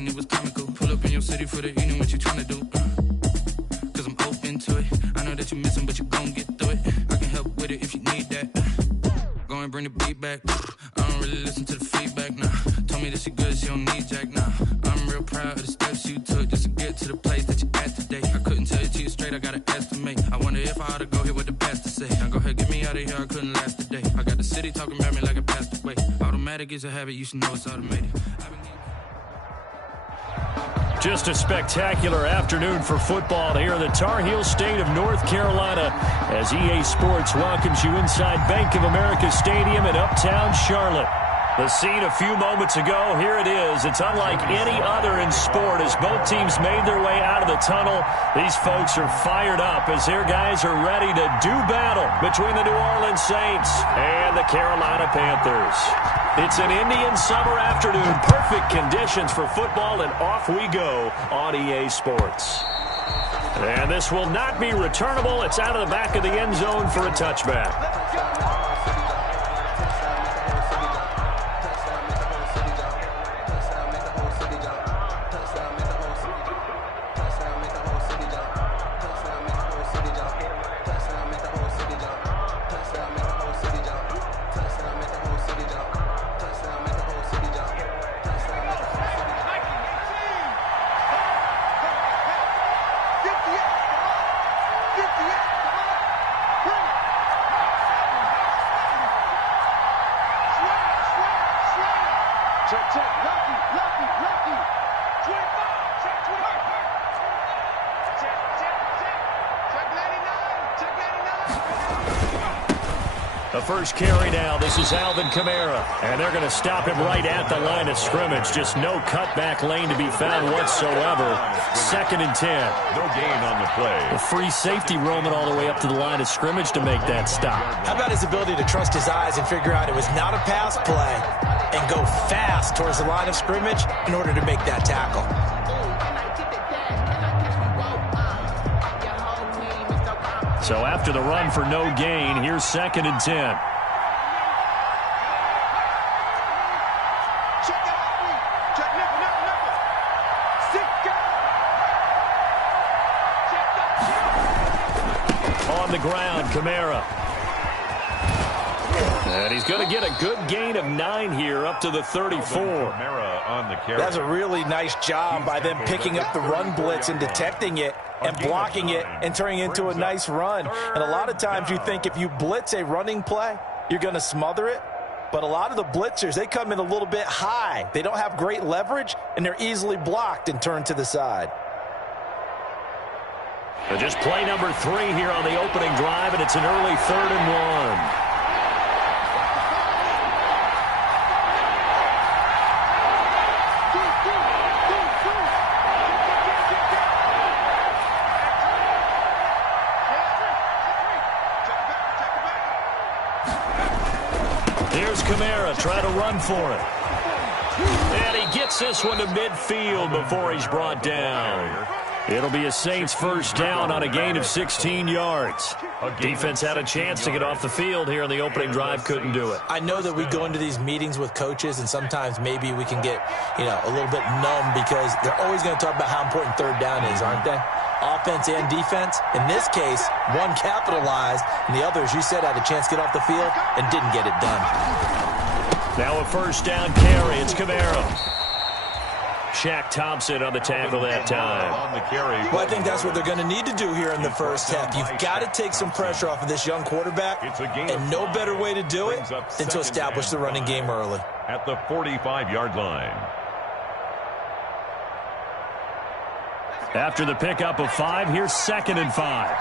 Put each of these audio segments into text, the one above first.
talking, it was comical. Pull up in your city for the evening, what you tryna do? Cause I'm open to it. I know that you missing, but you gon' get through it. I can help with it if you need that. Go and bring the beat back. I don't really listen to the feedback, nah. Told me that she good, she don't need Jack, nah. I'm real proud of the steps you took just to get to the place that you're at today. I couldn't tell it to you straight, I gotta estimate. I wonder if I ought to go here with the pastor say. Now go ahead, get me out of here, I couldn't last a day. I got the city talking about me like a passed away. Automatic is a habit, you should know it's automated. Just a spectacular afternoon for football here in the Tar Heel state of North Carolina as EA Sports welcomes you inside Bank of America Stadium in Uptown Charlotte. The scene a few moments ago, here it is. It's unlike any other in sport as both teams made their way out of the tunnel. These folks are fired up as their guys are ready to do battle between the New Orleans Saints and the Carolina Panthers. It's an Indian summer afternoon, perfect conditions for football, and off we go on EA Sports. And this will not be returnable. It's out of the back of the end zone for a touchback. The first carry now. This is Alvin Kamara. And they're going to stop him right at the line of scrimmage. Just no cutback lane to be found whatsoever. 2nd and 10. No gain on the play. A free safety roaming all the way up to the line of scrimmage to make that stop. How about his ability to trust his eyes and figure out it was not a pass play and go fast towards the line of scrimmage in order to make that tackle? So after the run for no gain, here's 2nd and 10. On the ground, Kamara. And he's going to get a good gain of 9 here up to the 34. On the carry. That's a really nice job by them picking up the run blitz and detecting it and blocking it and turning it into a nice run. And a lot of times you think if you blitz a running play, you're going to smother it. But a lot of the blitzers, they come in a little bit high. They don't have great leverage, and they're easily blocked and turned to the side. So just play number 3 here on the opening drive, and it's an early 3rd and 1. Here's Kamara trying to run for it. And he gets this one to midfield before he's brought down. It'll be a Saints first down on a gain of 16 yards. Defense had a chance to get off the field here in the opening drive, couldn't do it. I know that we go into these meetings with coaches, and sometimes maybe we can get, a little bit numb because they're always going to talk about how important 3rd down is, aren't they? Offense and defense. In this case, one capitalized, and the other, as you said, had a chance to get off the field and didn't get it done. Now a first down carry. It's Kamara. Shaq Thompson on the tackle that time. Well, I think that's what they're going to need to do here in the first half. You've got to take some pressure off of this young quarterback, and no better way to do it than to establish the running game early. At the 45-yard line. After the pickup of 5, here's 2nd and 5.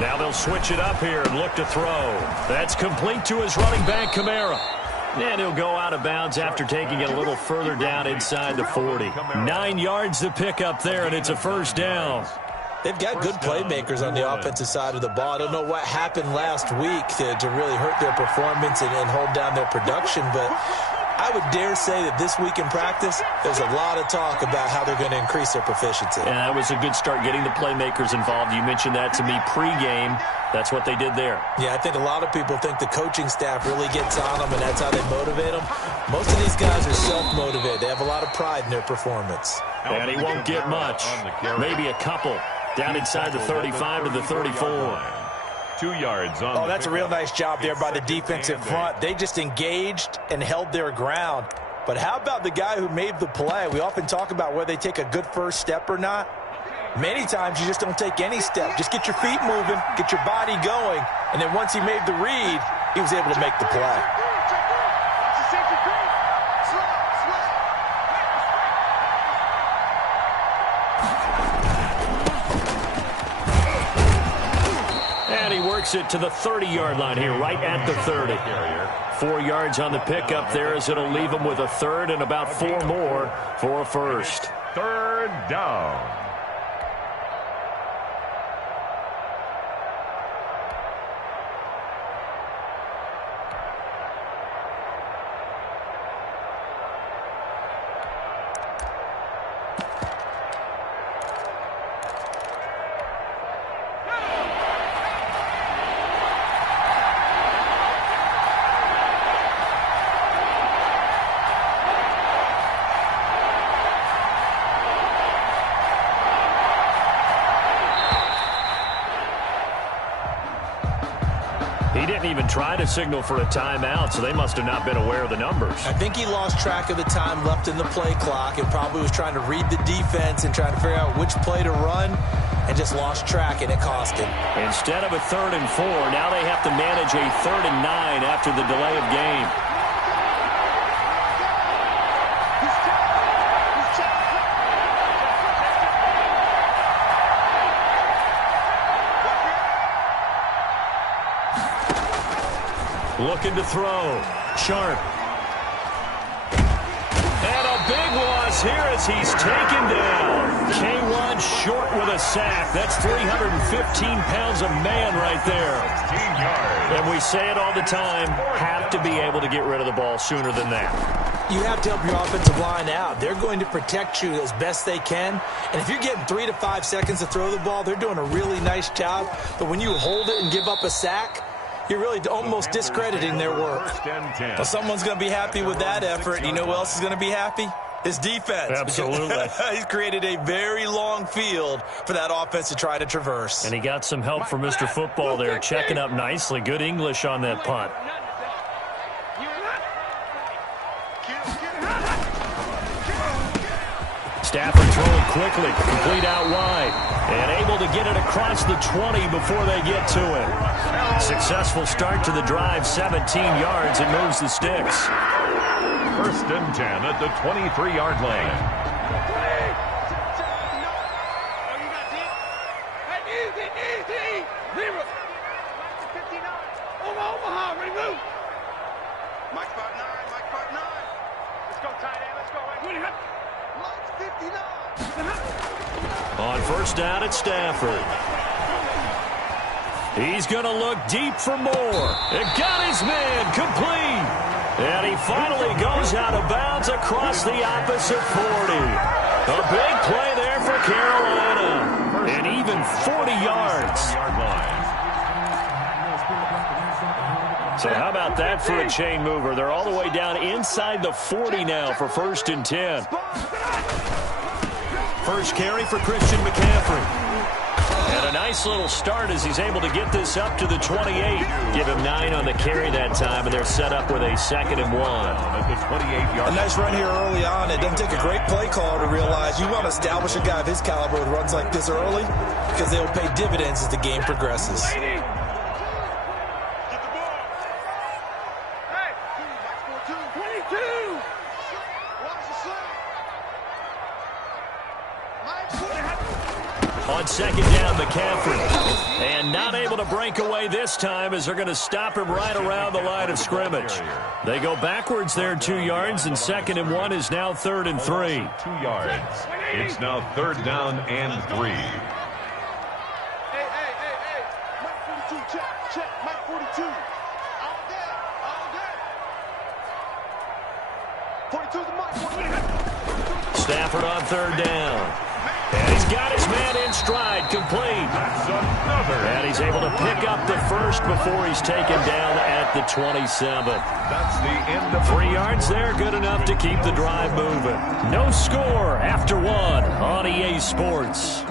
Now they'll switch it up here and look to throw. That's complete to his running back, Kamara. And he'll go out of bounds after taking it a little further down inside the 40. 9 yards to pick up there, and it's a first down. They've got good playmakers on the offensive side of the ball. I don't know what happened last week to really hurt their performance and hold down their production, but I would dare say that this week in practice, there's a lot of talk about how they're going to increase their proficiency. And that was a good start, getting the playmakers involved. You mentioned that to me pregame. That's what they did there. Yeah, I think a lot of people think the coaching staff really gets on them, and that's how they motivate them. Most of these guys are self-motivated. They have a lot of pride in their performance. And he won't get much. Maybe a couple. Down inside the 35 to the 34. 2 yards on. Oh, that's a real nice job there by the defensive front. They just engaged and held their ground. But how about the guy who made the play? We often talk about whether they take a good first step or not. Many times you just don't take any step. Just get your feet moving, get your body going, and then once he made the read, he was able to make the play. And he works it to the 30-yard line here, right at the 30. 4 yards on the pickup there, as it'll leave him with a third and about 4 more for a first. Third down. He didn't even try to signal for a timeout, so they must have not been aware of the numbers. I think he lost track of the time left in the play clock and probably was trying to read the defense and trying to figure out which play to run and just lost track, and it cost him. Instead of a 3rd and 4, now they have to manage a 3rd and 9 after the delay of game. Looking to throw. Sharp. And a big loss here as he's taken down. K1 short with a sack. That's 315 pounds of man right there. 16 yards. And we say it all the time, have to be able to get rid of the ball sooner than that. You have to help your offensive line out. They're going to protect you as best they can. And if you're getting 3 to 5 seconds to throw the ball, they're doing a really nice job. But when you hold it and give up a sack, you're really almost discrediting their work. Well, someone's going to be happy with that effort. You know who else is going to be happy? His defense. Absolutely. He's created a very long field for that offense to try to traverse. And he got some help from Mr. Football there, checking up nicely. Good English on that punt. Stafford throwing quickly, complete out wide, and able to get it across the 20 before they get to it. Successful start to the drive, 17 yards, and moves the sticks. 1st and 10 at the 23-yard line. On 1st down at Stafford. He's going to look deep for more. It got his man complete. And he finally goes out of bounds across the opposite 40. A big play there for Carolina. And even 40 yards. So how about that for a chain mover? They're all the way down inside the 40 now for 1st and 10. First carry for Christian McCaffrey. And a nice little start as he's able to get this up to the 28. Give him 9 on the carry that time, and they're set up with a 2nd and 1. At the 28-yard. A nice run here early on. It doesn't take a great play caller to realize you want to establish a guy of his caliber with runs like this early because they'll pay dividends as the game progresses. On 2nd down, McCaffrey. And not able to break away this time as they're going to stop him right around the line of scrimmage. They go backwards there 2 yards, and 2nd and 1 is now 3rd and 3. 2 yards. It's now 3rd down and 3. Stafford on third down. And he's got his man in stride, complete. And he's able to pick up the first before he's taken down at the 27. That's the end of 3 yards there, good enough to keep the drive moving. No score after 1 on EA Sports.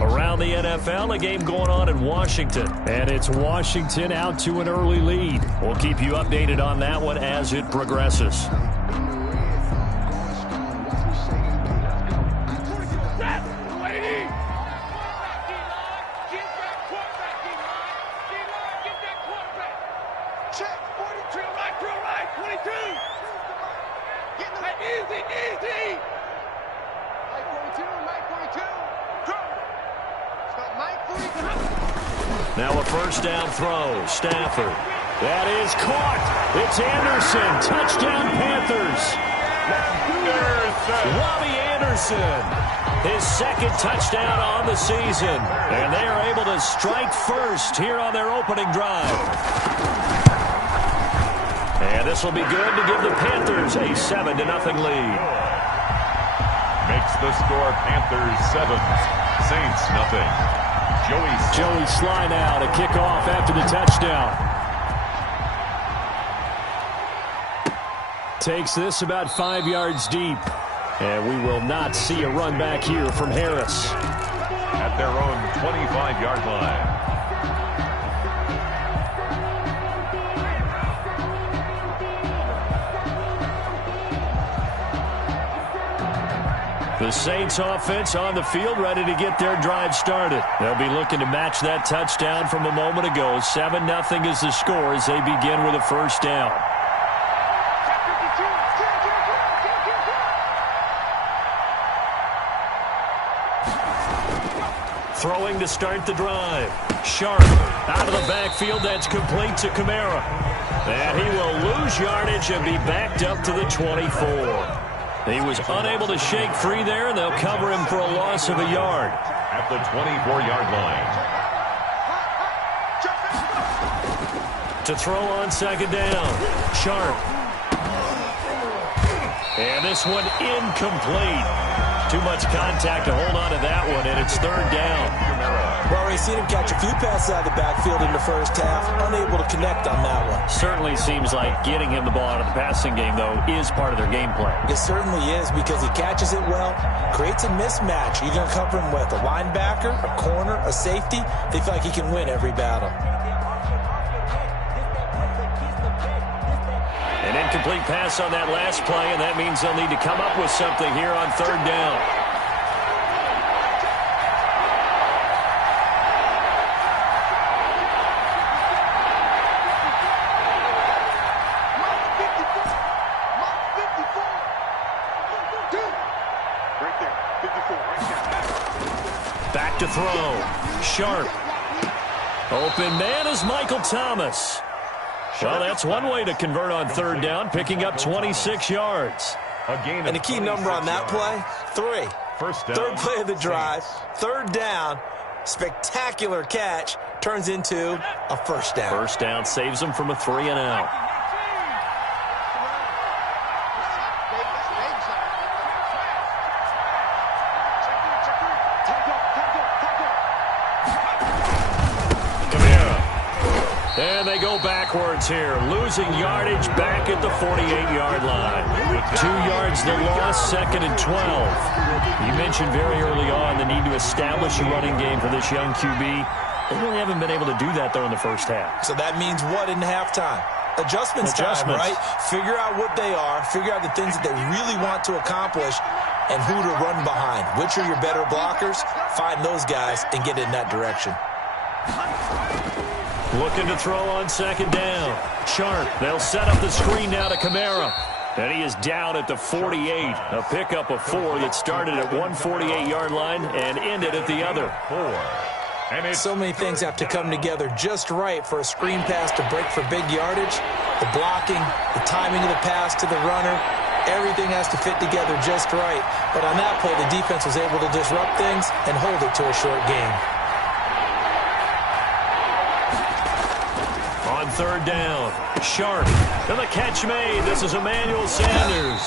Around the NFL, a game going on in Washington. And it's Washington out to an early lead. We'll keep you updated on that one as it progresses. Now a first down throw. Stafford. That is caught. It's Anderson. Touchdown Panthers. Robbie Anderson. His second touchdown on the season. And they are able to strike first here on their opening drive. And this will be good to give the Panthers a 7-0 lead. Makes the score Panthers 7, Saints nothing. Joey Sly now to kick off after the touchdown. Takes this about 5 yards deep. And we will not see a run back here from Harris. At their own 25-yard line. The Saints offense on the field, ready to get their drive started. They'll be looking to match that touchdown from a moment ago. 7-0 is the score as they begin with a first down. Throwing to start the drive. Sharp out of the backfield. That's complete to Kamara. And he will lose yardage and be backed up to the 24. He was unable to shake free there, and they'll cover him for a loss of a yard. At the 24-yard line. To throw on second down. Sharp. And this one incomplete. Too much contact to hold on to that one, and it's third down. Well, we've seen him catch a few passes out of the backfield in the first half. Unable to connect on that one. Certainly seems like getting him the ball out of the passing game, though, is part of their game plan. It certainly is because he catches it well, creates a mismatch. You're going to cover him with a linebacker, a corner, a safety. They feel like he can win every battle. An incomplete pass on that last play, and that means they'll need to come up with something here on third down. Back to throw. Sharp. Open man is Michael Thomas. Well, that's one way to convert on third down, picking up 26 yards. And the key number on that play, 3. First down. Third play of the drive, third down, spectacular catch, turns into a first down. First down saves them from a 3-and-out. And they go backwards here, losing yardage back at the 48-yard line. 2 yards the loss, 2nd and 12. You mentioned very early on the need to establish a running game for this young QB. They really haven't been able to do that, though, in the first half. So that means what in halftime? Adjustments time, right? Figure out what they are, figure out the things that they really want to accomplish, and who to run behind. Which are your better blockers? Find those guys and get in that direction. Looking to throw on second down. Sharp. They'll set up the screen now to Kamara. And he is down at the 48. A pickup of 4 that started at one 48-yard line and ended at the other. 4. And so many things have to come together just right for a screen pass to break for big yardage. The blocking, the timing of the pass to the runner, everything has to fit together just right. But on that play, the defense was able to disrupt things and hold it to a short game. On On third down, Sharp. And the catch made. This is Emmanuel Sanders.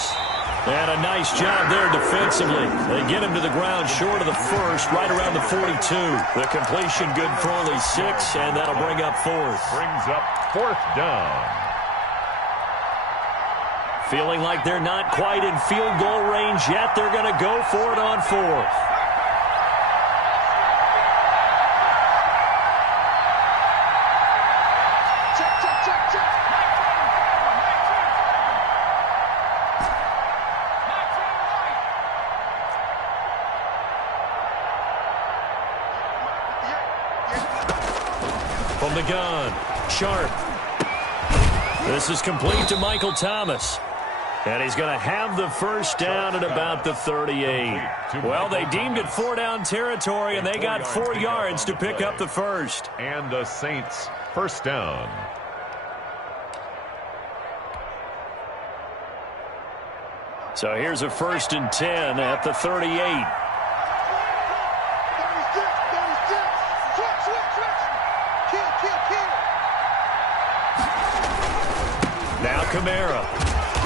And a nice job there defensively. They get him to the ground short of the first, right around the 42. The completion good for only 6, and that'll bring up fourth. Brings up fourth down. Feeling like they're not quite in field goal range yet. They're going to go for it on fourth. From the gun, Sharp. This is complete to Michael Thomas. And he's going to have the first down at about the 38. Well, they deemed it 4-down territory, and they got 4 yards to pick up the first. And the Saints first down. So here's a 1st and 10 at the 38. Now Kamara.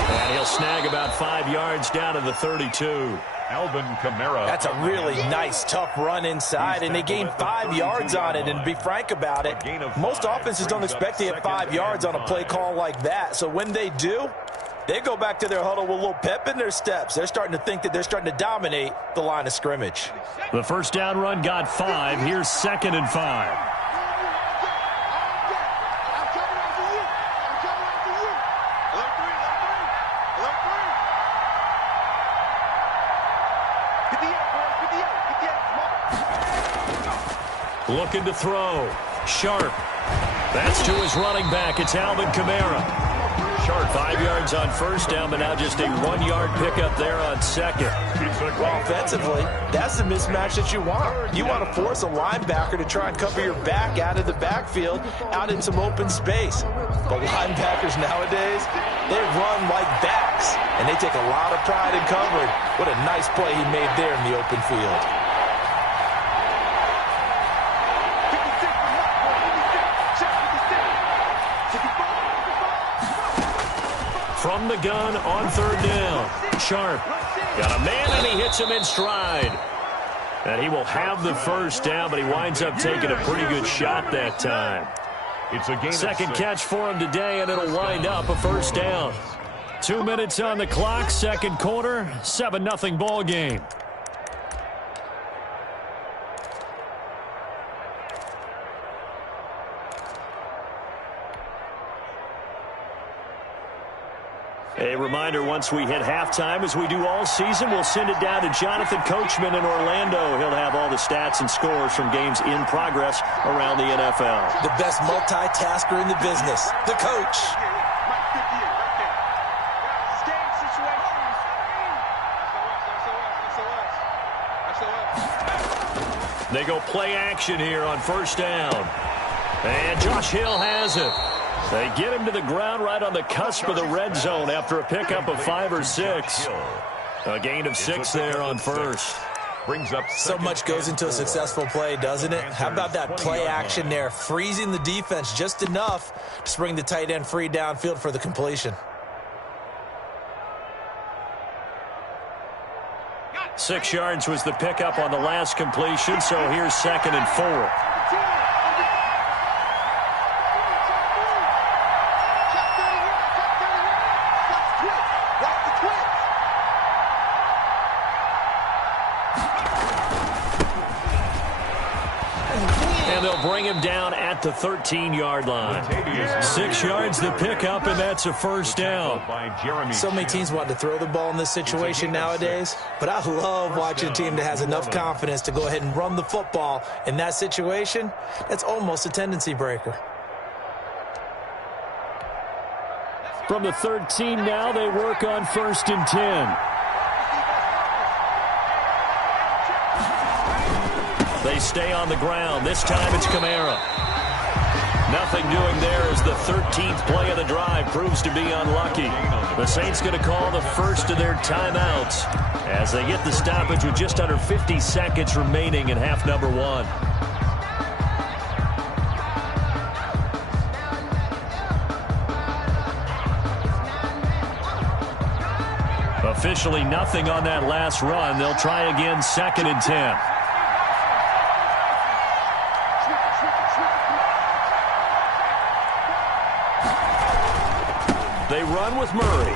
And he'll snag about 5 yards down to the 32. Alvin Kamara. That's a really nice, tough run inside, and they gained 5 yards on it. And to be frank about it, most offenses don't expect to get 5 yards on a play call like that. So when they do, they go back to their huddle with a little pep in their steps. They're starting to think that they're starting to dominate the line of scrimmage. The first down run got 5. Here's 2nd and 5. Looking to throw. Sharp. That's to his running back. It's Alvin Kamara. Sharp 5 yards on first down, but now just a 1-yard pickup there on second. Well, offensively, that's the mismatch that you want. You want to force a linebacker to try and cover your back out of the backfield, out in some open space. But linebackers nowadays, they run like backs, and they take a lot of pride in covering. What a nice play he made there in the open field. From the gun on third down. Sharp. Got a man, and he hits him in stride. And he will have the first down, but he winds up taking a pretty good shot that time. It's a gain. Second catch for him today, and it'll wind up a first down. 2 minutes on the clock, second quarter, 7-0 ball game. A reminder, once we hit halftime, as we do all season, we'll send it down to Jonathan Coachman in Orlando. He'll have all the stats and scores from games in progress around the NFL. The best multitasker in the business, the coach. They go play action here on first down. And Josh Hill has it. They get him to the ground right on the cusp of the red zone after a pickup of 5 or 6. A gain of 6 there on first. Brings up so much goes into a successful play, doesn't it? How about that play action there, freezing the defense just enough to bring the tight end free downfield for the completion. 6 yards was the pickup on the last completion, so here's 2nd and 4. Bring him down at the 13-yard line. 6 yards the pickup, and that's a first down. So many teams want to throw the ball in this situation nowadays, but I love watching a team that has enough confidence to go ahead and run the football. In that situation, that's almost a tendency breaker. From the 13 now, they work on 1st and 10. They stay on the ground. This time it's Kamara. Nothing doing there as the 13th play of the drive proves to be unlucky. The Saints going to call the first of their timeouts as they get the stoppage with just under 50 seconds remaining in half number 1. Officially nothing on that last run. They'll try again, 2nd and 10. They run with Murray.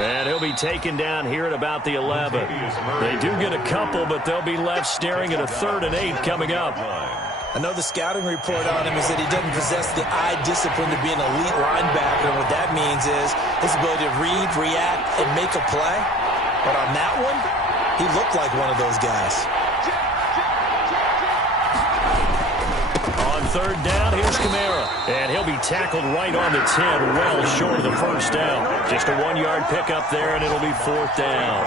And he'll be taken down here at about the 11. They do get a couple, but they'll be left staring at a 3rd and 8 coming up. I know the scouting report on him is that he doesn't possess the eye discipline to be an elite linebacker. And what that means is his ability to read, react, and make a play. But on that one, he looked like one of those guys. On 3rd down, here's Kamara. And he'll be tackled right on the 10, well short of the first down. Just a 1-yard pickup there, and it'll be 4th down.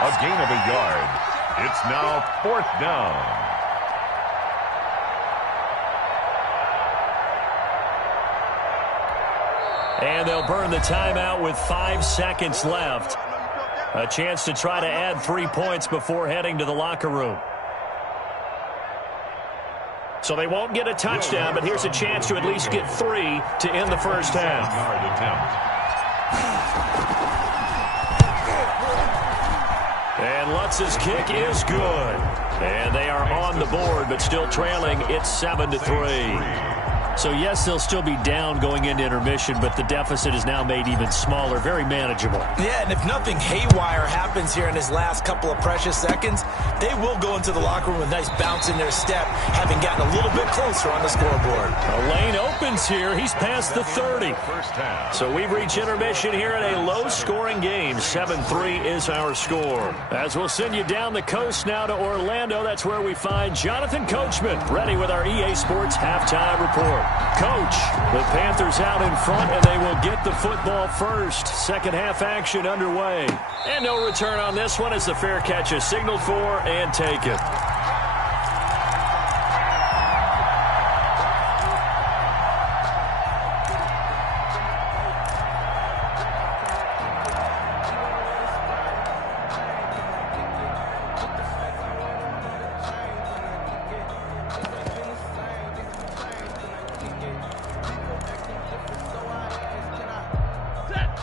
A gain of a yard. It's now 4th down. And they'll burn the timeout with 5 seconds left. A chance to try to add 3 points before heading to the locker room. So they won't get a touchdown, but here's a chance to at least get 3 to end the first half. And Lutz's kick is good. And they are on the board, but still trailing. It's 7-3. So, yes, they'll still be down going into intermission, but the deficit is now made even smaller, very manageable. Yeah, and if nothing haywire happens here in his last couple of precious seconds, they will go into the locker room with a nice bounce in their step, having gotten a little bit closer on the scoreboard. A lane opens here. He's past the 30. So we've reached intermission here in a low-scoring game. 7-3 is our score. As we'll send you down the coast now to Orlando, that's where we find Jonathan Coachman, ready with our EA Sports halftime report. Coach, the Panthers out in front, and they will get the football first. Second half action underway. And no return on this one as the fair catch is signaled for and taken.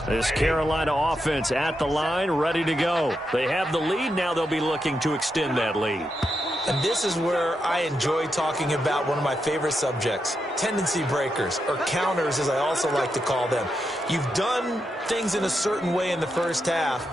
This Carolina offense at the line, ready to go. They have the lead. Now they'll be looking to extend that lead. And this is where I enjoy talking about one of my favorite subjects, tendency breakers, or counters as I also like to call them. You've done things in a certain way in the first half,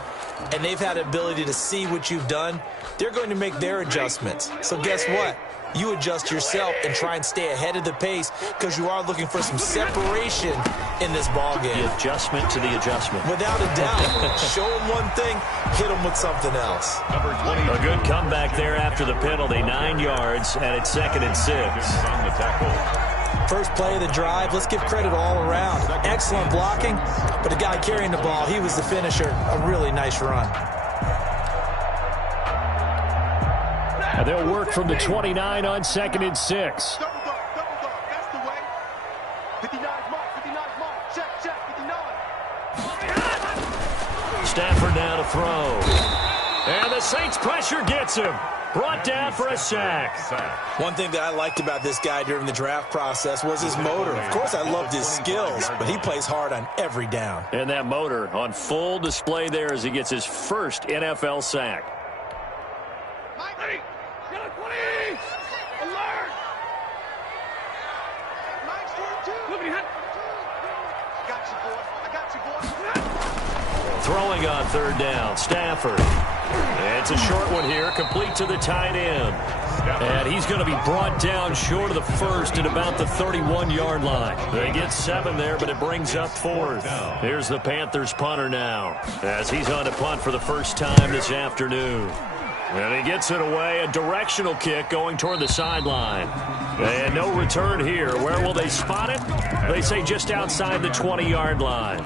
and they've had the ability to see what you've done. They're going to make their adjustments. So guess what? You adjust yourself and try and stay ahead of the pace because you are looking for some separation in this ballgame. The adjustment to the adjustment. Without a doubt. Show them one thing, hit them with something else. A good comeback there after the penalty. 9 yards, and it's 2nd and 6. First play of the drive, let's give credit all around. Excellent blocking, but the guy carrying the ball, he was the finisher. A really nice run. And they'll work from the 29 on 2nd and 6. Double dog. That's the way. 59's mark. 59's mark. Check. 59. Stafford now to throw. And the Saints pressure gets him. Brought down for a sack. One thing that I liked about this guy during the draft process was his motor. Of course, I loved his skills, but he plays hard on every down. And that motor on full display there as he gets his first NFL sack. Throwing on 3rd down, Stafford. And it's a short one here, complete to the tight end. And he's going to be brought down short of the first at about the 31-yard line. They get 7 there, but it brings up 4th. Here's the Panthers punter now, as he's on to punt for the first time this afternoon. And he gets it away, a directional kick going toward the sideline. And no return here. Where will they spot it? They say just outside the 20-yard line.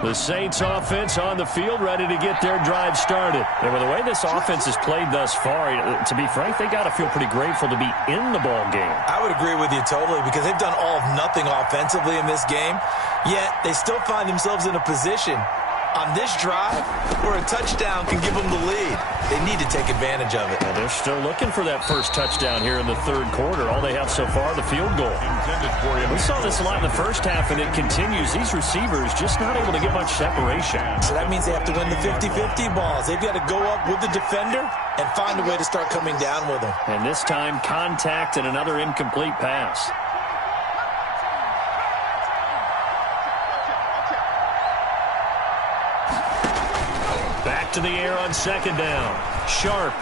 The Saints offense on the field, ready to get their drive started. And with the way this offense has played thus far, to be frank, they got to feel pretty grateful to be in the ball game. I would agree with you totally because they've done all of nothing offensively in this game, yet they still find themselves in a position on this drive where a touchdown can give them the lead. They need to take advantage of it. Well, they're still looking for that first touchdown here in the third quarter. All they have so far, the field goal. We saw this a lot in the first half, and it continues. These receivers just not able to get much separation. So that means they have to win the 50-50 balls. They've got to go up with the defender and find a way to start coming down with them. And this time, contact and another incomplete pass. Back to the air on second down. Sharp.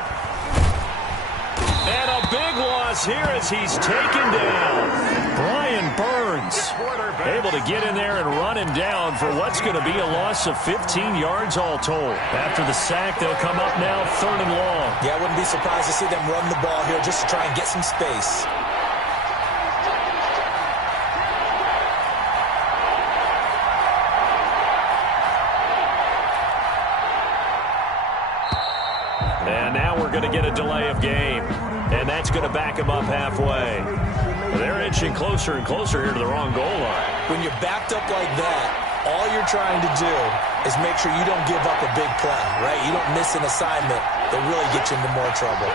And a big loss here as he's taken down. Brian Burns able to get in there and run him down for what's going to be a loss of 15 yards all told. After the sack, they'll come up now third and long. Yeah, I wouldn't be surprised to see them run the ball here just to try and get some space. And now we're going to get a delay of game. And that's going to back him up halfway. They're inching closer and closer here to the wrong goal line. When you're backed up like that, all you're trying to do is make sure you don't give up a big play, right? You don't miss an assignment that really gets you into more trouble.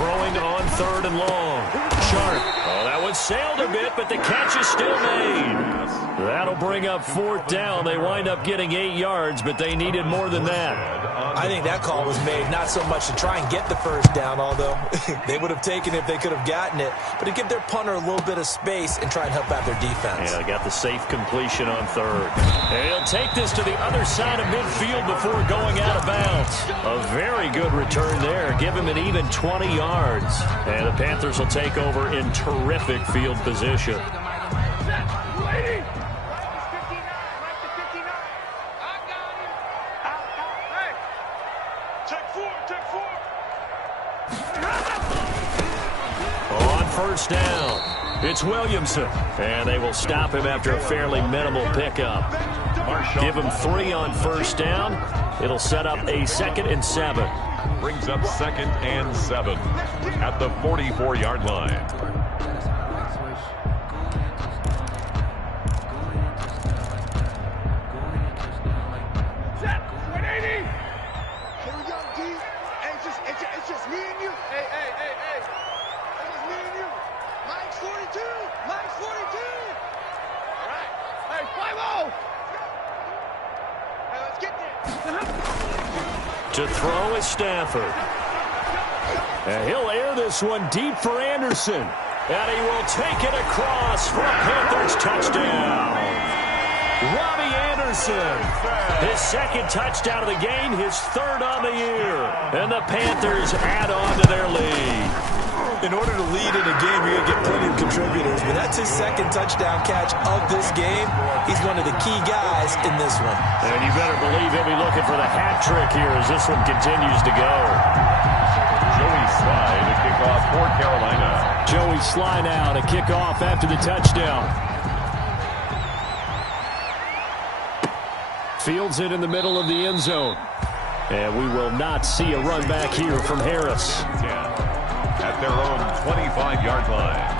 Throwing on third and long. Sharp. Oh, that one sailed a bit, but the catch is still made. That'll bring up fourth down. They wind up getting 8 yards, but they needed more than that. I think that call was made not so much to try and get the first down, although they would have taken it if they could have gotten it, but to give their punter a little bit of space and try and help out their defense. Yeah, they got the safe completion on third. And he'll take this to the other side of midfield before going out of bounds. A very good return there. Give him an even 20 yards. And the Panthers will take over in terrific field position. On first down, it's Williamson. And they will stop him after a fairly minimal pickup. Give him 3 on first down. It'll set up a 2nd and 7. Brings up 2nd and 7 at the 44-yard line. It's just me and you. Hey. It's just me and you. Mike's 42. Mike's 42. All right. Hey, 5-0. Hey, let's get there. To throw is Stafford. And he'll air this one deep for Anderson. And he will take it across for a Panthers touchdown. Robbie Anderson, his 2nd touchdown of the game, his 3rd on the year. And the Panthers add on to their lead. In order to lead in a game, you're going to get plenty of contributors, but that's his 2nd touchdown catch of this game. He's one of the key guys in this one. And you better believe he'll be looking for the hat trick here as this one continues to go. Joey Sly to kick off for Carolina. Joey Sly now to kick off after the touchdown. Fields it in the middle of the end zone. And we will not see a run back here from Harris. At their own 25-yard line.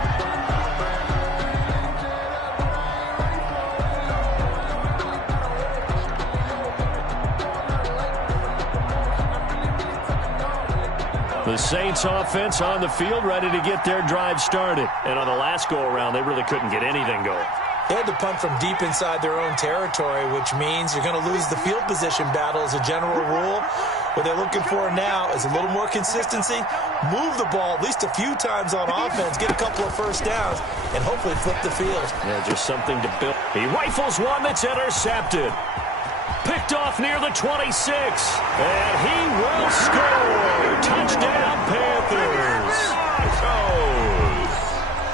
The Saints offense on the field, ready to get their drive started. And on the last go-around, they really couldn't get anything going. They had to punt from deep inside their own territory, which means you're going to lose the field position battle as a general rule. What they're looking for now is a little more consistency, move the ball at least a few times on offense, get a couple of first downs, and hopefully flip the field. Yeah, just something to build. He rifles one that's intercepted. Picked off near the 26. And he will score. Touchdown, Panthers.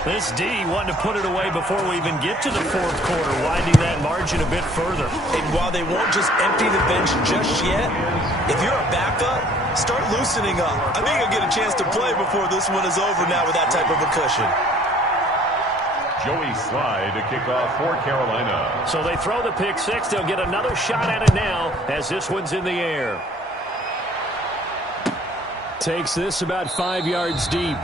This D wanted to put it away before we even get to the fourth quarter, widening that margin a bit further. And while they won't just empty the bench just yet, if you're a backup, start loosening up. I think you'll get a chance to play before this one is over now with that type of a cushion. Joey Sly to kick off for Carolina. So they throw the pick six. They'll get another shot at it now as this one's in the air. takes this about 5 yards deep.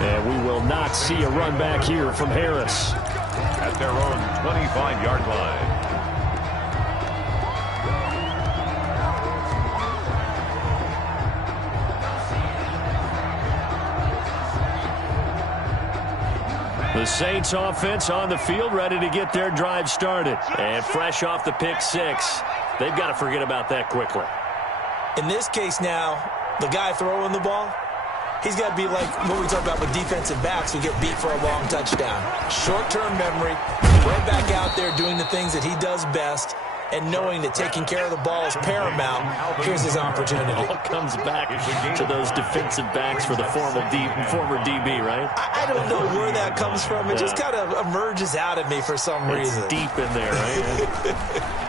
And we will not see a run back here from Harris. At their own 25-yard line. The Saints offense on the field, ready to get their drive started. And fresh off the pick six. They've got to forget about that quickly. In this case now, the guy throwing the ball, he's got to be like what we talk about with defensive backs who get beat for a long touchdown. Short-term memory, right back out there doing the things that he does best, and knowing that taking care of the ball is paramount. Here's his opportunity. It all comes back to those defensive backs for the former DB, right? I don't know where that comes from. It just kind of emerges out of me for some reason. It's deep in there, right?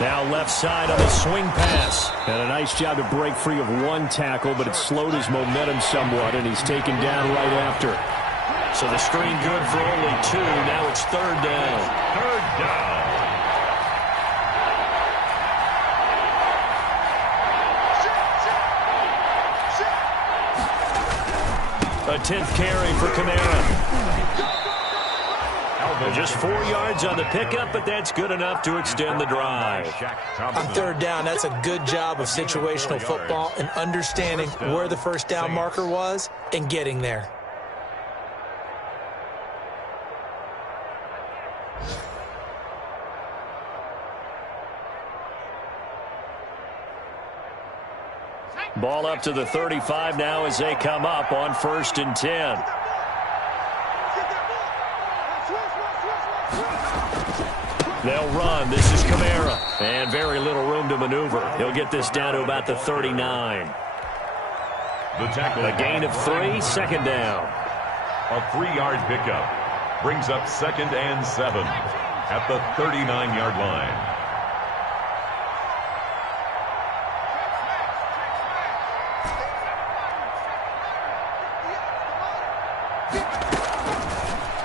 Now left side on the swing pass. And a nice job to break free of one tackle, but it slowed his momentum somewhat, and he's taken down right after. So the screen good for only 2. Now it's third down. Third down. A 10th carry for Kamara. Just 4 yards on the pickup, but that's good enough to extend the drive. On third down, that's a good job of situational football and understanding where the first down marker was and getting there. Ball up to the 35 now as they come up on 1st and 10. They'll run. This is Kamara. And very little room to maneuver. He'll get this down to about the 39. A gain of 3, second down. A 3-yard pickup brings up 2nd and 7 at the 39-yard line.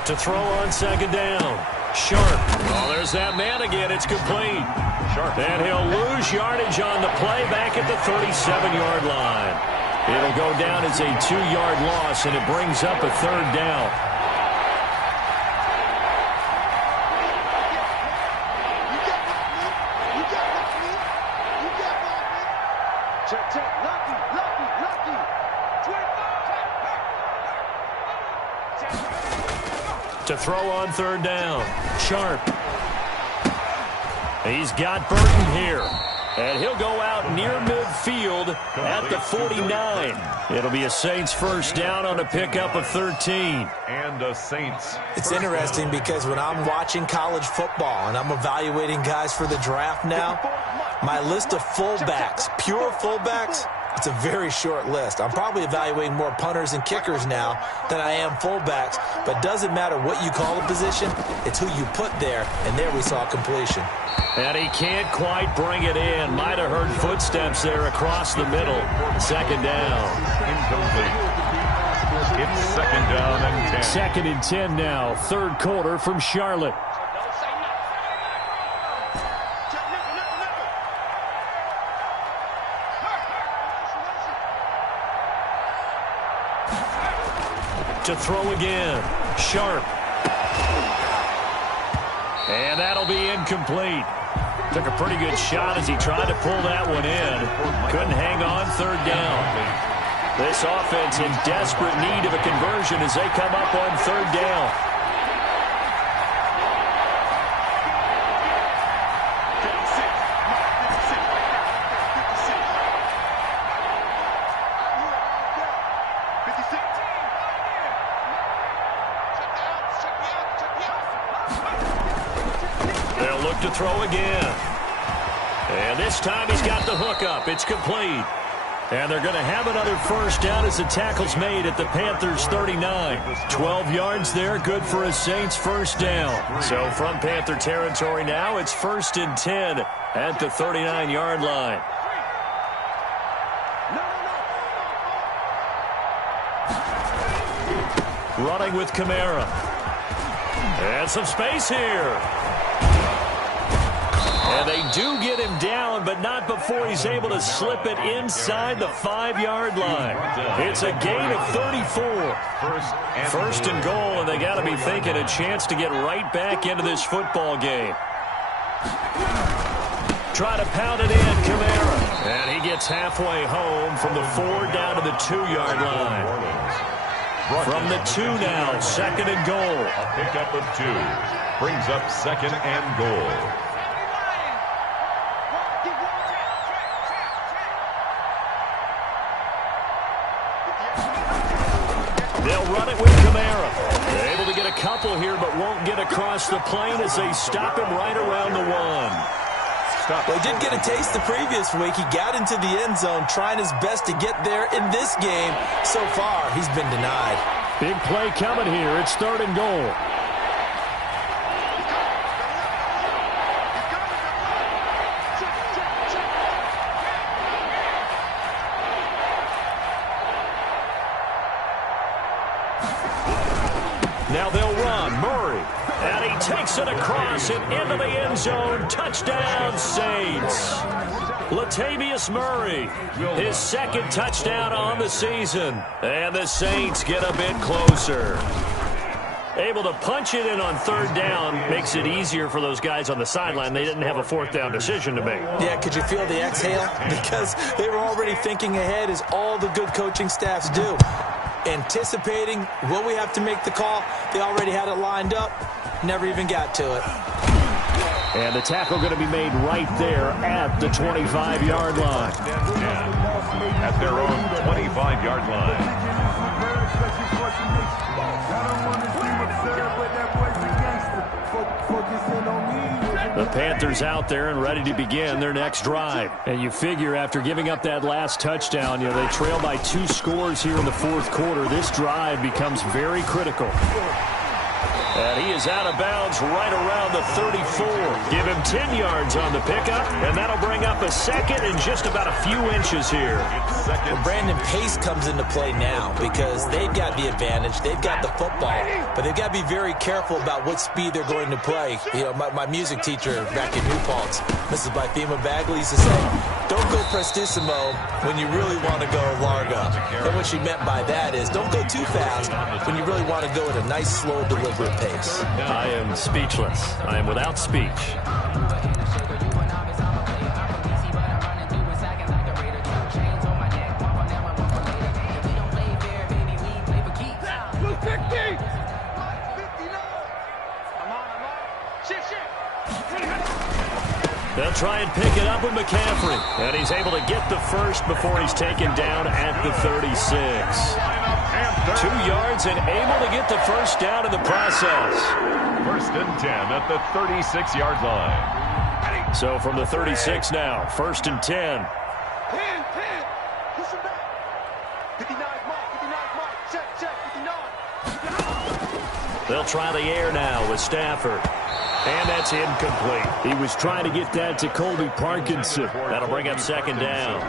To throw on 2nd down. Sharp. Oh, there's that man again. It's complete. Sharp. And he'll lose yardage on the play back at the 37-yard line. It'll go down as a 2-yard loss, and it brings up a third down. To throw on third down. Sharp. He's got Burton here. And he'll go out near midfield at the 49. It'll be a Saints first down on a pickup of 13. And a Saints. It's interesting because when I'm watching college football and I'm evaluating guys for the draft now, my list of fullbacks, pure fullbacks, it's a very short list. I'm probably evaluating more punters and kickers now than I am fullbacks. But it doesn't matter what you call a position, it's who you put there. And there we saw completion. And he can't quite bring it in. Might have heard footsteps there across the middle. Second down. Incomplete. It's 2nd down and 10. 2nd and 10 now. Third quarter from Charlotte. To throw again. Sharp. And that'll be incomplete. Took a pretty good shot as he tried to pull that one in. Couldn't hang on third down. This offense in desperate need of a conversion as they come up on third down. To throw again. And this time he's got the hook up. It's complete. And they're going to have another first down as the tackle's made at the Panthers' 39. 12 yards there, good for a Saints first down. So from Panther territory now, it's 1st and 10 at the 39-yard line. Running with Kamara. And some space here. And they do get him down, but not before he's able to slip it inside the 5-yard line. It's a gain of 34. First and goal, and they got to be thinking a chance to get right back into this football game. Try to pound it in, Kamara. And he gets halfway home from the 4 down to the 2-yard line. From the 2 now, second and goal. A pickup of 2 brings up second and goal. They'll run it with Kamara. They're able to get a couple here, but won't get across the plane as they stop him right around the 1. Well, he did get a taste the previous week. He got into the end zone, trying his best to get there in this game. So far, he's been denied. Big play coming here. It's third and goal. Now they'll run. Murray. And he takes it across and into the end zone. Touchdown, Saints. Latavius Murray, his second touchdown on the season. And the Saints get a bit closer. Able to punch it in on third down makes it easier for those guys on the sideline. They didn't have a fourth down decision to make. Yeah, could you feel the exhale? Because they were already thinking ahead, as all the good coaching staffs do. Anticipating will we have to make the call. They already had it lined up. Never even got to it. And the tackle going to be made right there at the 25-yard line. At their own 25-yard line. The Panthers out there and ready to begin their next drive. And you figure after giving up that last touchdown, they trail by 2 scores here in the fourth quarter. This drive becomes very critical. And he is out of bounds right around the 34. Give him 10 yards on the pickup, and that'll bring up a second and just about a few inches here. Well, Brandon, pace comes into play now because they've got the advantage. They've got the football, but they've got to be very careful about what speed they're going to play. My music teacher back in New Paltz, Mrs. Bythema Bagley, used to say, don't go prestissimo when you really want to go largo. And what she meant by that is don't go too fast when you really want to go at a nice, slow, deliberate pace. I am speechless. I am without speech. They'll try and pick it up with McCaffrey. And he's able to get the first before he's taken down at the 36. 2 yards and able to get the first down in the process. First and 10 at the 36-yard line. So from the 36 now, first and 10. 10. Push him back. 59 mark. Check, 59. They'll try the air now with Stafford. And that's incomplete. He was trying to get that to Colby Parkinson. That'll bring up second down.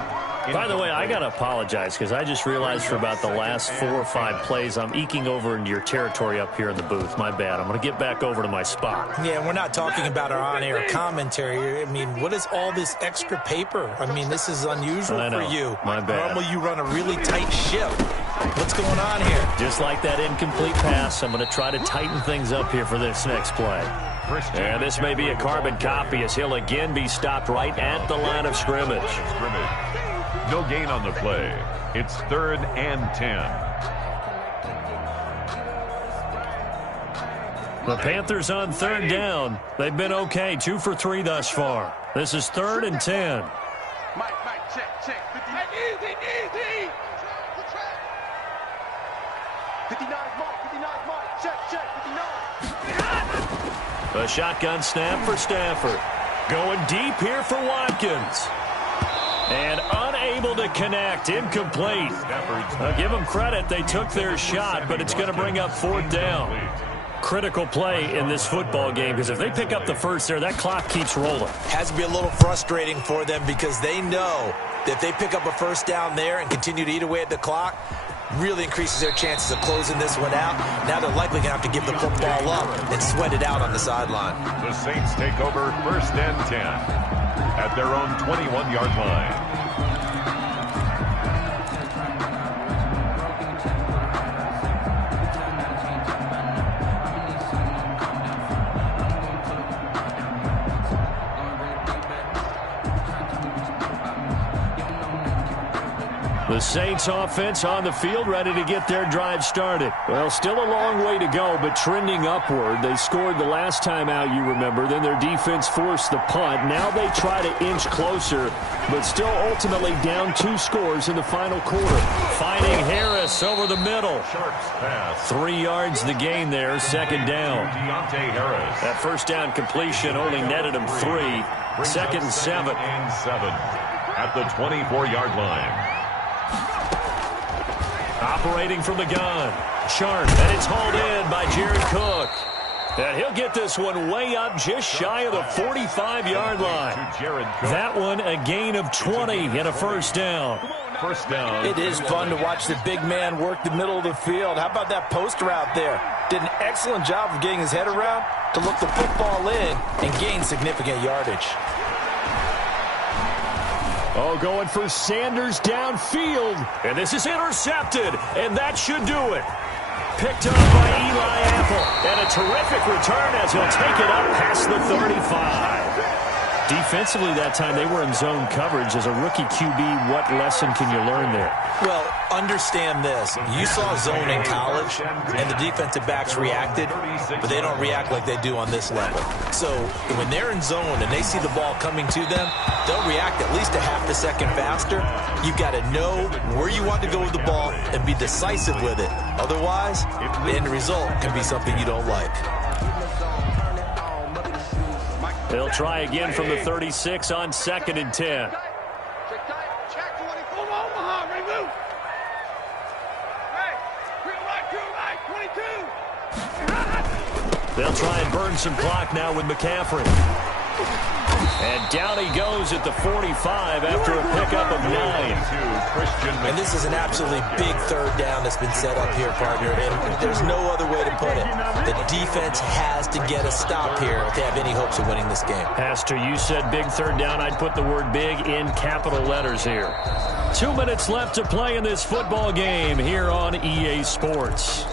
By the way, I got to apologize because I just realized for about the last 4 or 5 plays, I'm eking over into your territory up here in the booth. My bad. I'm going to get back over to my spot. Yeah, we're not talking about our on-air commentary. I mean, what is all this extra paper? I mean, this is unusual for you. My bad. Normally you run a really tight ship. What's going on here? Just like that incomplete pass, I'm going to try to tighten things up here for this next play. And this may be a carbon copy as he'll again be stopped right at the line of scrimmage. No gain on the play. It's third and 10. The Panthers on third down. They've been okay, 2 for 3 thus far. This is third and 10. Mike, check. Easy. 59 mark. Check, 59. A shotgun snap for Stafford. Going deep here for Watkins. And unable to connect. Incomplete. I'll give them credit. They took their shot, but it's going to bring up fourth down. Critical play in this football game because if they pick up the first there, that clock keeps rolling. Has to be a little frustrating for them because they know that if they pick up a first down there and continue to eat away at the clock, really increases their chances of closing this one out. Now they're likely going to have to give the football up and sweat it out on the sideline. The Saints take over 1st and 10 at their own 21-yard line. The Saints offense on the field, ready to get their drive started. Well, still a long way to go, but trending upward. They scored the last time out, you remember. Then their defense forced the punt. Now they try to inch closer, but still ultimately down 2 scores in the final quarter. Finding Harris over the middle. Sharps pass. 3 yards the gain there, 2nd down. Deontay Harris. That first down completion only netted him 3. 2nd and 7. And 7 at the 24-yard line. Operating from the gun. Sharp, and it's hauled in by Jared Cook. And he'll get this one way up just shy of the 45-yard line. That one a gain of 20 and a first down. First down. It is fun to watch the big man work the middle of the field. How about that post route there? Did an excellent job of getting his head around to look the football in and gain significant yardage. Oh, going for Sanders downfield. And this is intercepted. And that should do it. Picked up by Eli Apple. And a terrific return as he'll take it up past the 35. Defensively that time, they were in zone coverage. As a rookie QB, what lesson can you learn there? Well, understand this. You saw zone in college, and the defensive backs reacted, but they don't react like they do on this level. So when they're in zone and they see the ball coming to them, they'll react at least a half a second faster. You've got to know where you want to go with the ball and be decisive with it. Otherwise, the end result can be something you don't like. They'll try again from the 36 on 2nd and 10. Check 24, Omaha, remove. Hey, real right, 22. They'll try and burn some clock now with McCaffrey. And down he goes at the 45 after a pickup of 9. And this is an absolutely big 3rd down that's been set up here, partner. And there's no other way to put it. The defense has to get a stop here if they have any hopes of winning this game. Pastor, you said big 3rd down. I'd put the word big in capital letters here. 2 minutes left to play in this football game here on EA Sports.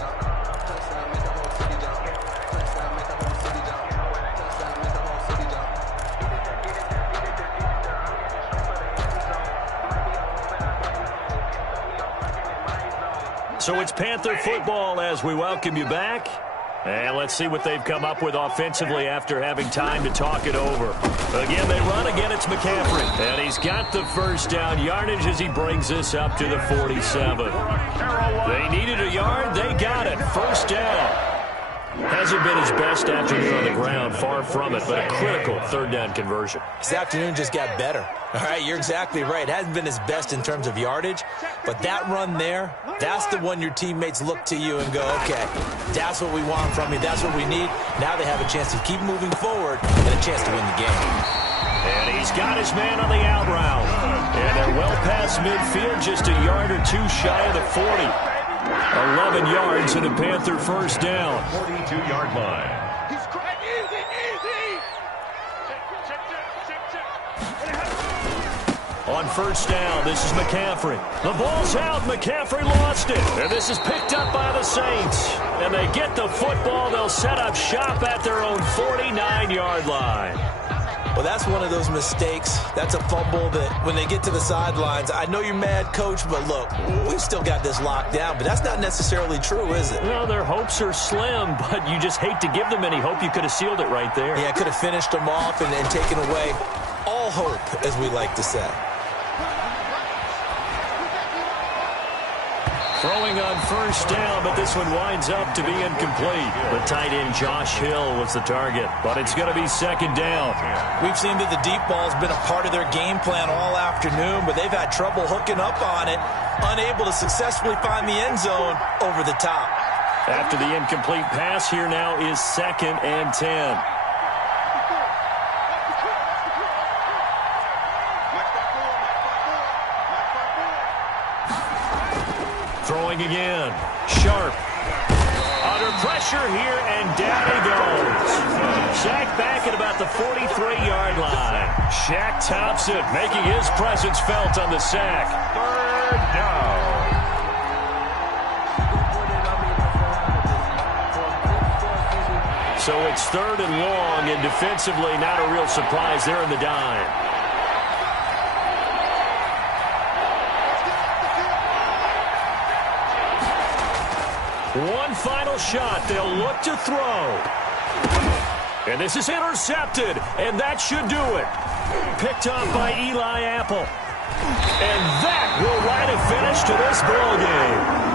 So it's Panther football as we welcome you back. And let's see what they've come up with offensively after having time to talk it over. Again, they run. Again, it's McCaffrey. And he's got the first down yardage as he brings this up to the 47. They needed a yard. They got it. First down. Hasn't been his best afternoon on the ground. Far from it, but a critical 3rd down conversion. This afternoon just got better. All right, you're exactly right. It hasn't been his best in terms of yardage, but that run there, that's the one your teammates look to you and go, okay, that's what we want from you. That's what we need. Now they have a chance to keep moving forward and a chance to win the game. And he's got his man on the out route. And they're well past midfield, just a yard or 2 shy of the 40. 11 yards and a Panther first down. 42-yard line. He's crying, easy, easy. On first down, this is McCaffrey. The ball's out. McCaffrey lost it. And this is picked up by the Saints. And they get the football. They'll set up shop at their own 49-yard line. Well, that's one of those mistakes. That's a fumble that when they get to the sidelines, I know you're mad, Coach, but look, we've still got this locked down. But that's not necessarily true, is it? Well, their hopes are slim, but you just hate to give them any hope. You could have sealed it right there. Yeah, could have finished them off and taken away all hope, as we like to say. Throwing on first down, but this one winds up to be incomplete. The tight end Josh Hill was the target, but it's going to be 2nd down. We've seen that the deep ball has been a part of their game plan all afternoon, but they've had trouble hooking up on it, unable to successfully find the end zone over the top. After the incomplete pass, here now is 2nd and 10. Throwing again. Sharp. Under pressure here, and down he goes. Sacked back at about the 43-yard line. Shaq Thompson making his presence felt on the sack. Third down. So it's 3rd and long, and defensively not a real surprise there in the dime. One final shot. They'll look to throw. And this is intercepted, and that should do it. Picked up by Eli Apple. And that will write a finish to this ball game.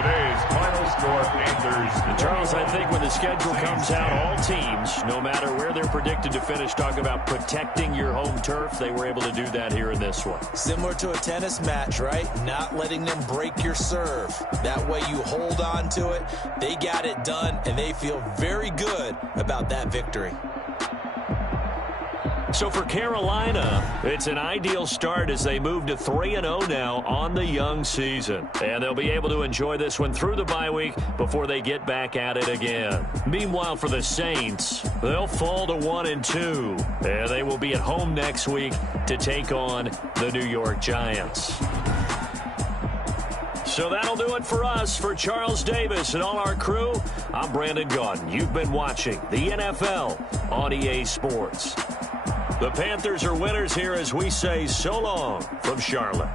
Today's final score, Panthers. And Charles, I think when the schedule comes out, all teams, no matter where they're predicted to finish, talk about protecting your home turf. They were able to do that here in this one. Similar to a tennis match, right? Not letting them break your serve. That way you hold on to it. They got it done, and they feel very good about that victory. So for Carolina, it's an ideal start as they move to 3-0 now on the young season. And they'll be able to enjoy this one through the bye week before they get back at it again. Meanwhile, for the Saints, they'll fall to 1-2. And they will be at home next week to take on the New York Giants. So that'll do it for us. For Charles Davis and all our crew, I'm Brandon Gaudin. You've been watching the NFL on EA Sports. The Panthers are winners here as we say so long from Charlotte.